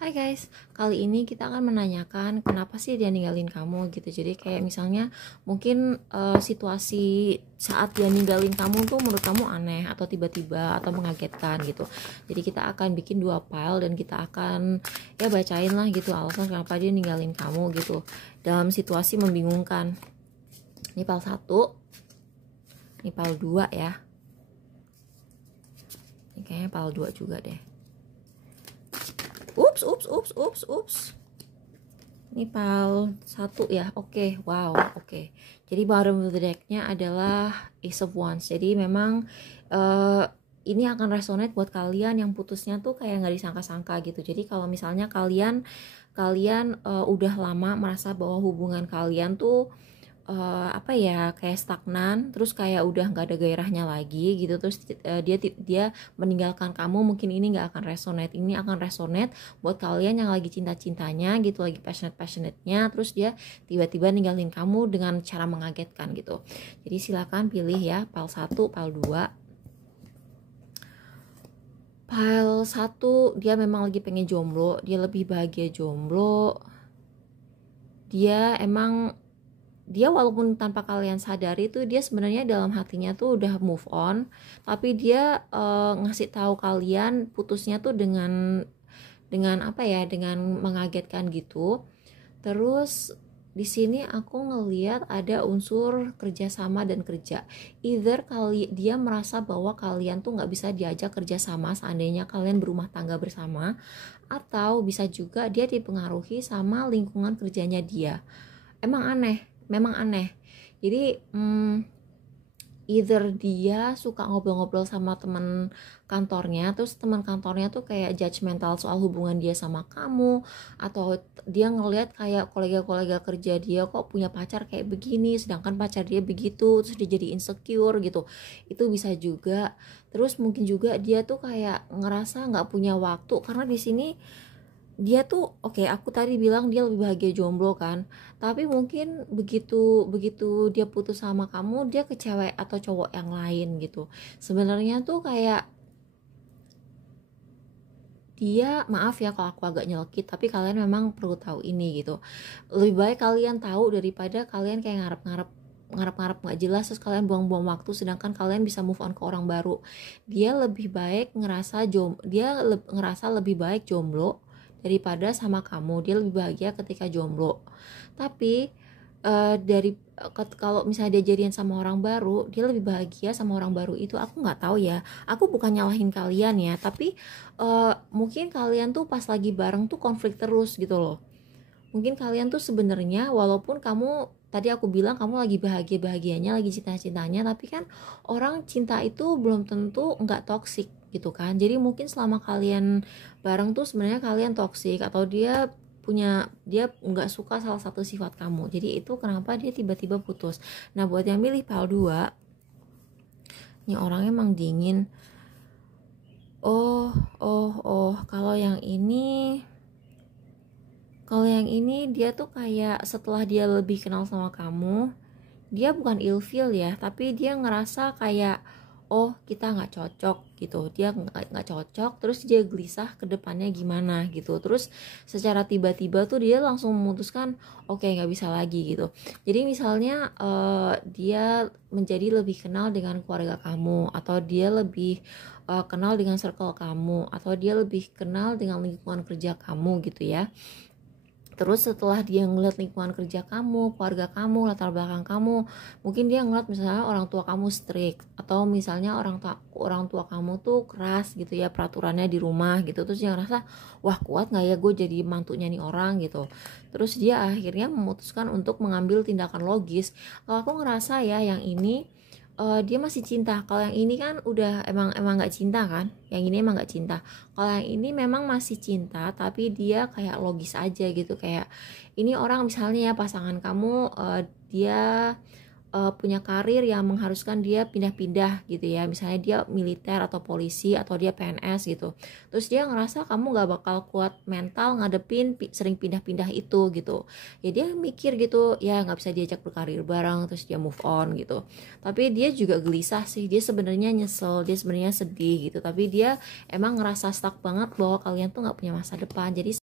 Hai guys, kali ini kita akan menanyakan kenapa sih dia ninggalin kamu gitu. Jadi kayak misalnya mungkin situasi saat dia ninggalin kamu tuh menurut kamu aneh atau tiba-tiba atau mengagetkan gitu. Jadi kita akan bikin dua file dan kita akan ya bacain lah gitu alasan kenapa dia ninggalin kamu gitu dalam situasi membingungkan. Ini file 1, ini file 2 ya. Ini kayaknya file 2 juga deh. Ups. Ini file 1 ya. Oke. Wow, oke. Jadi bottom of the deck-nya adalah Ace of Wands. Jadi memang ini akan resonate buat kalian yang putusnya tuh kayak nggak disangka-sangka gitu. Jadi kalau misalnya kalian udah lama merasa bahwa hubungan kalian tuh apa ya, kayak stagnan, terus kayak udah nggak ada gairahnya lagi gitu, terus dia meninggalkan kamu, mungkin ini nggak akan resonate. Ini akan resonate buat kalian yang lagi cinta-cintanya gitu, lagi passionate-nya, terus dia tiba-tiba ninggalin kamu dengan cara mengagetkan gitu. Jadi silakan pilih ya, file 1, file 2. File 1, dia memang lagi pengen jomblo, dia lebih bahagia jomblo. Dia walaupun tanpa kalian sadari tuh dia sebenarnya dalam hatinya tuh udah move on, tapi dia ngasih tahu kalian putusnya tuh dengan apa ya, dengan mengagetkan gitu. Terus di sini aku ngeliat ada unsur kerjasama dan kerja. Either dia merasa bahwa kalian tuh nggak bisa diajak kerjasama seandainya kalian berumah tangga bersama, atau bisa juga dia dipengaruhi sama lingkungan kerjanya dia. Memang aneh. Jadi either dia suka ngobrol-ngobrol sama teman kantornya, terus teman kantornya tuh kayak judgmental soal hubungan dia sama kamu, atau dia ngelihat kayak kolega-kolega kerja dia kok punya pacar kayak begini, sedangkan pacar dia begitu, terus dia jadi insecure gitu. Itu bisa juga. Terus mungkin juga dia tuh kayak ngerasa nggak punya waktu, karena di sini dia tuh oke, aku tadi bilang dia lebih bahagia jomblo kan, tapi mungkin begitu begitu dia putus sama kamu, dia ke cewek atau cowok yang lain gitu. Sebenarnya tuh kayak dia, maaf ya kalau aku agak nyelkit, tapi kalian memang perlu tahu ini gitu. Lebih baik kalian tahu daripada kalian kayak ngarep-ngarep nggak jelas terus kalian buang-buang waktu, sedangkan kalian bisa move on ke orang baru. Dia lebih baik ngerasa lebih baik jomblo daripada sama kamu. Dia lebih bahagia ketika jomblo. Tapi kalau misalnya dia jadian sama orang baru, dia lebih bahagia sama orang baru itu. Aku nggak tahu ya, aku bukan nyalahin kalian ya, tapi mungkin kalian tuh pas lagi bareng tuh konflik terus gitu loh. Mungkin kalian tuh sebenarnya walaupun kamu tadi aku bilang kamu lagi bahagia-bahagianya, lagi cinta-cintanya, tapi kan orang cinta itu belum tentu nggak toksik gitu kan. Jadi mungkin selama kalian bareng tuh sebenarnya kalian toksik, atau dia nggak suka salah satu sifat kamu. Jadi itu kenapa dia tiba-tiba putus. Nah, buat yang milih file 2, ini orang emang dingin. Kalau yang ini dia tuh kayak setelah dia lebih kenal sama kamu, dia bukan ilfeel ya, tapi dia ngerasa kayak oh kita nggak cocok gitu. Dia nggak cocok, terus dia gelisah ke depannya gimana gitu. Terus secara tiba-tiba tuh dia langsung memutuskan oke, nggak bisa lagi gitu. Jadi misalnya dia menjadi lebih kenal dengan keluarga kamu, atau dia lebih kenal dengan circle kamu, atau dia lebih kenal dengan lingkungan kerja kamu gitu ya. Terus setelah dia ngeliat lingkungan kerja kamu, keluarga kamu, latar belakang kamu, mungkin dia ngeliat misalnya orang tua kamu strict, atau misalnya orang tua kamu tuh keras gitu ya peraturannya di rumah gitu. Terus dia ngerasa, wah kuat nggak ya gue jadi mantunya nih orang gitu. Terus dia akhirnya memutuskan untuk mengambil tindakan logis. Kalau aku ngerasa ya yang ini dia masih cinta. Kalau yang ini kan udah emang nggak cinta kan, yang ini emang nggak cinta. Kalau yang ini memang masih cinta, tapi dia kayak logis aja gitu. Kayak ini orang misalnya ya, pasangan kamu dia punya karir yang mengharuskan dia pindah-pindah gitu ya, misalnya dia militer atau polisi atau dia PNS gitu. Terus dia ngerasa kamu gak bakal kuat mental ngadepin sering pindah-pindah itu gitu. Ya dia mikir gitu, ya nggak bisa diajak berkarir bareng, terus dia move on gitu. Tapi dia juga gelisah sih, dia sebenarnya nyesel, dia sebenarnya sedih gitu, tapi dia emang ngerasa stuck banget bahwa kalian tuh nggak punya masa depan. Jadi